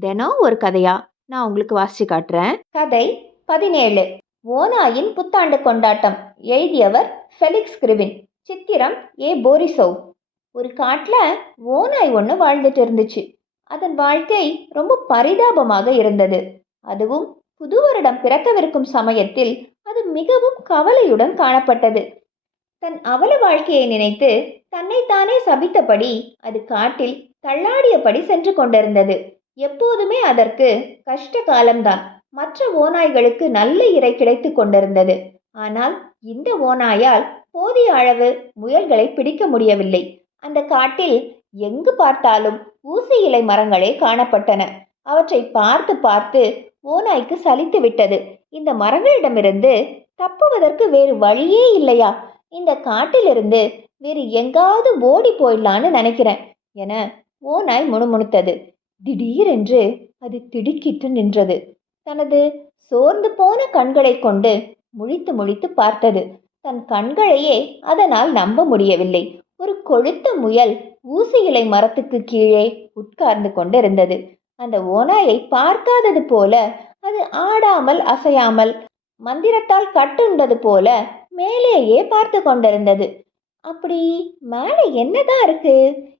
தினம் ஒரு கதையா? நான் உங்களுக்கு வாசிச்சு காட்டுறேன். கதை பதினேழு. ஓநாயின் புத்தாண்டு கொண்டாட்டம். எழுதியவர் ஃபெலிக்ஸ் கிரிவின். சித்திரம் ஏ. போரிசோவ். ஒரு காட்டில் ஓநாய் ஒன்று வாழ்ந்துட்டு இருந்துச்சு. அதன் வாழ்க்கை ரொம்ப பரிதாபமாக இருந்தது. அதுவும் புது வருடம் பிறக்கவிருக்கும் சமயத்தில் அது மிகவும் கவலையுடன் காணப்பட்டது. தன் அவல வாழ்க்கையை நினைத்து தன்னைத்தானே சபித்தபடி அது காட்டில் தள்ளாடியபடி சென்று கொண்டிருந்தது. எப்போதுமே அதற்கு கஷ்ட காலம்தான். மற்ற ஓநாய்களுக்கு நல்ல இரை கிடைத்து கொண்டிருந்தது. ஆனால் இந்த ஓநாயால் போதிய அளவு முயல்களை பிடிக்க முடியவில்லை. அந்த காட்டில் எங்கு பார்த்தாலும் ஊசி இலை மரங்களே காணப்பட்டன. அவற்றை பார்த்து பார்த்து ஓநாய்க்கு சலித்து விட்டது. இந்த மரங்களிடமிருந்து தப்புவதற்கு வேறு வழியே இல்லையா? இந்த காட்டிலிருந்து வேறு எங்காவது ஓடி போயிடலான்னு நினைக்கிறேன் என ஓநாய் முணுமுணுத்தது. திடீரென்று அது திடுக்கிட்டு நின்றது. தனது சோர்ந்து போன கண்களை கொண்டு முழித்து முழித்து பார்த்தது. தன் கண்களையே அதனால் நம்ப முடியவில்லை. ஒரு கொழுத்த முயல் ஊசி இலை மரத்துக்கு கீழே உட்கார்ந்து கொண்டிருந்தது. அந்த ஓநாயை பார்க்காதது போல அது ஆடாமல் அசையாமல் மந்திரத்தால் கட்டுண்டது போல மேலேயே பார்த்து கொண்டிருந்தது. அப்படி மேலே என்னதான் இருக்கு?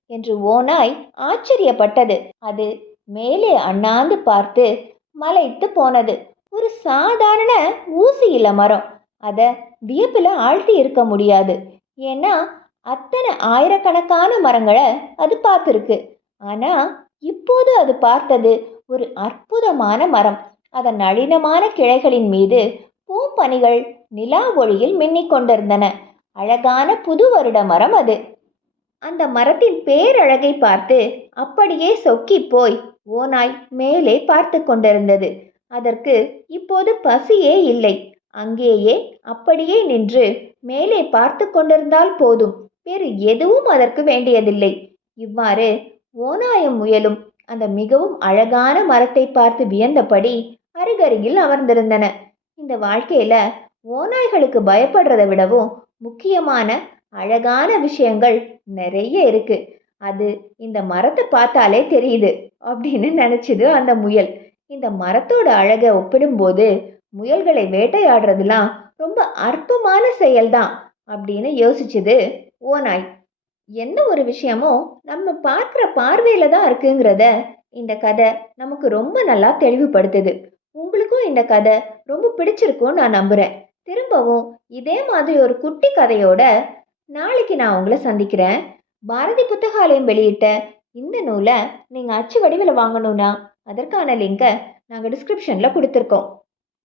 என்று ஓனாய் ஆச்சரியப்பட்டது. அது மேலே அண்ணாந்து பார்த்து மலைத்து போனது. ஒரு சாதாரண ஊசி இல மரம். அதை வியப்பில் ஆழ்த்தி இருக்க முடியாது. ஏன்னா அத்தனை ஆயிரக்கணக்கான மரங்களை அது பார்த்துருக்கு. ஆனால் இப்போது அது பார்த்தது ஒரு அற்புதமான மரம். அதன் நளினமான கிளைகளின் மீது பூப்பனிகள் நிலா ஒளியில் மின்னிக் கொண்டிருந்தன அழகான புது வருட மரம் அது. அந்த மரத்தின் பேரழகை பார்த்து அப்படியே சொக்கி போய் ஓநாய் மேலே பார்த்து கொண்டிருந்தது. அதற்கு இப்போது பசியே இல்லை. அங்கேயே அப்படியே நின்று மேலே பார்த்து கொண்டிருந்தால் போதும். வேறு எதுவும் அதற்கு வேண்டியதில்லை. இவ்வாறு ஓநாயும் முயலும் அந்த மிகவும் அழகான மரத்தை பார்த்து வியந்தபடி அருகருகில் அமர்ந்திருந்தன. இந்த வாழ்க்கையில ஓநாய்களுக்கு பயப்படுறதை விடவும் முக்கியமான அழகான விஷயங்கள் நிறைய இருக்கு. அது இந்த மரத்தை பார்த்தாலே தெரியுது அப்படின்னு நினைச்சது அந்த முயல். இந்த மரத்தோட அழகை ஒப்பிடும்போது முயல்களை வேட்டையாடுறதுலாம் ரொம்ப அற்பமான செயல்தான் அப்படின்னு யோசிச்சது ஓநாய். எந்த ஒரு விஷயமும் நம்ம பார்க்குற பார்வையில தான் இருக்குங்கிறத இந்த கதை நமக்கு ரொம்ப நல்லா தெளிவுபடுத்துது. உங்களுக்கும் இந்த கதை ரொம்ப பிடிச்சிருக்கும்னு நான் நம்புகிறேன் திரும்பவும் இதே மாதிரி ஒரு குட்டி கதையோட நாளைக்கு நான் உங்களை சந்திக்கிறேன். பாரதி புத்தகாலயம் வெளியிட்ட இந்த நூலை நீங்கள் அச்சு வடிவில் வாங்கணும்னா அதற்கான லிங்கை நாங்கள் டிஸ்கிரிப்ஷனில் கொடுத்துருக்கோம்.